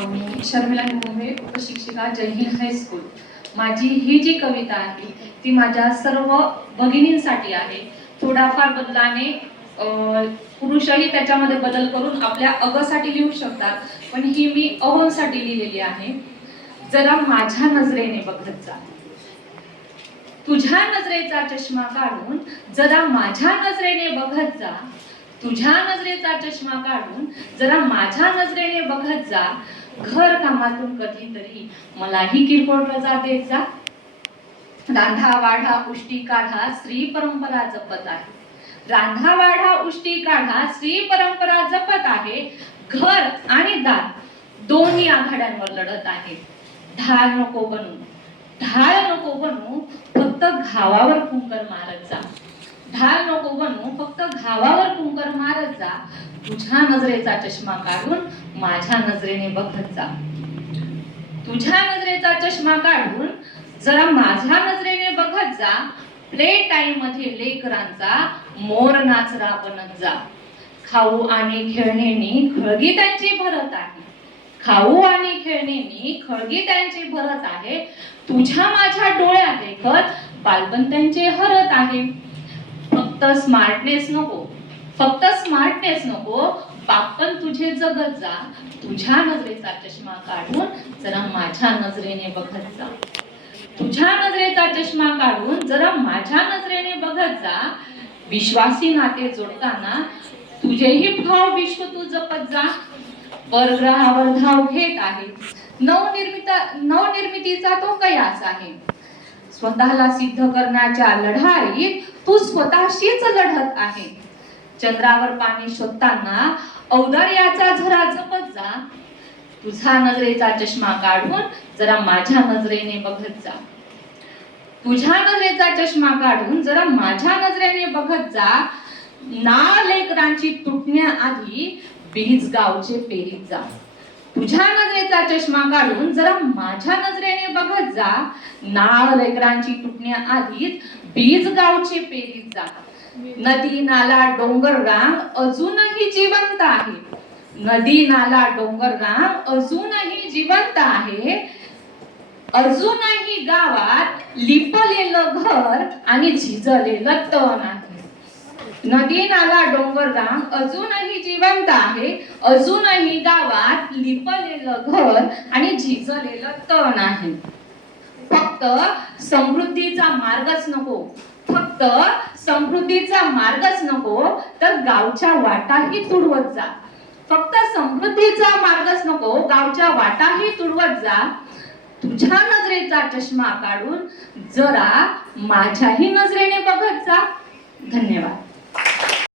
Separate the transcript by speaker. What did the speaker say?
Speaker 1: मी शर्मिला निमोहे उपशिक्षिका जय high school माझी ही जी कविता आहे ती माझ्या सर्व भगिनींसाठी आहे. थोडाफार बदलाने पुरुषही त्याच्यामध्ये बदल करून आपल्या अगसाठी लिहू शकतात पण ही मी अहोंसाठी लिहिलेली आहे. जरा माझ्या नजरेने बघत जा. तुझ्या नजरेचा चष्मा काढून जरा माझ्या नजरेने बघत जा. तुझ्या नजरेचा चष्मा काढून जरा माझ्या नजरेने बघत जा. घर कामातून कधीतरी मलाही किरकोळ रजा देत जा रांधा वाढा उष्टी काढा स्त्री परंपरा जपत आहे. रांधा वाढा उष्टी काढा स्त्री परंपरा जपत आहे. घर आणि दार दोन्ही आघाड्यांवर लढत आहे. धार नको बनू. ढाल नको बनू. फक्त घावावर कुंकर मारत जा. ढाल नको बनू फक्त घावावर कुंकर मारत जा. तुझ्या नजरेचा चष्मा काढून माझ्या नजरेने बघत जा. तुझ्या नजरेचा चष्मा काढून जरा माझ्या नजरेने बघत जा. प्ले टाइममध्ये लेकरांचा मोर नाचरा बनत जा. खाऊ आणि खेळणेनी खळगी त्यांची भरत आहे. खाऊ आणि खेळणेनी खळगी त्यांची भरत आहे. तुझ्या माझ्या डोळ्यात देखत बालपण त्यांचे हरत आहे. फक्त स्मार्टनेस नको. फक्त स्मार्टनेस नको. बापन तुझे जगत जा. तुझ्या नजरेचा चष्मा काढून जरा माझ्या नजरेने बघत जा. तुझ्या नजरेचा चष्मा काढून जरा माझ्या नजरेने बघत जा. विश्वासी नाते जोडताना तुझेही भाव विश्व तू जपत जा. परग्रहावर धाव घेत आहे. नवनिर्मिता नवनिर्मितीचा तो कयास आहे. स्वतःला सिद्ध करण्याच्या लढाईत तू स्वतःशीच लढत आहे. चंद्रावर पाणी शोधताना औदार्याचा झरा जपत जा. तुझा नजरेचा चष्मा काढून जरा माझ्या नजरेने बघत जा. तुझ्या नजरेचा चष्मा काढून जरा माझ्या नजरेने बघत जा. ना लेकरांची तुटण्याआधी बीज गावचे पेरीत जा. तुझ्या नजरेचा चष्मा काढून जरा माझ्या नजरेने बघत जा. नाळ लेकरांची तुटण्याआधीच बीज गावचे पेरीत जा. नदी नाला डोंगर रांग अजूनही जिवंत आहे. नदी नाला डोंगर रांग अजूनही जिवंत आहे. अजूनही गावात लिपलेलं घर आणि झिजलेलं तण आहे. नदी नाला डोंगर अजूनही जिवंत आहे. अजूनही गावात लिपलेलं घर आणि झिजलेलं तण आहे. फक्त समृद्धीचा मार्गच नको. फक्त समृद्धीचा मार्गच नको तर गावच्या वाटाही तुडवत जा. फक्त समृद्धीचा मार्गच नको गावच्या वाटाही तुडवत जा. तुझ्या नजरेचा चष्मा काढून जरा माझ्याही नजरेने बघत जा. धन्यवाद.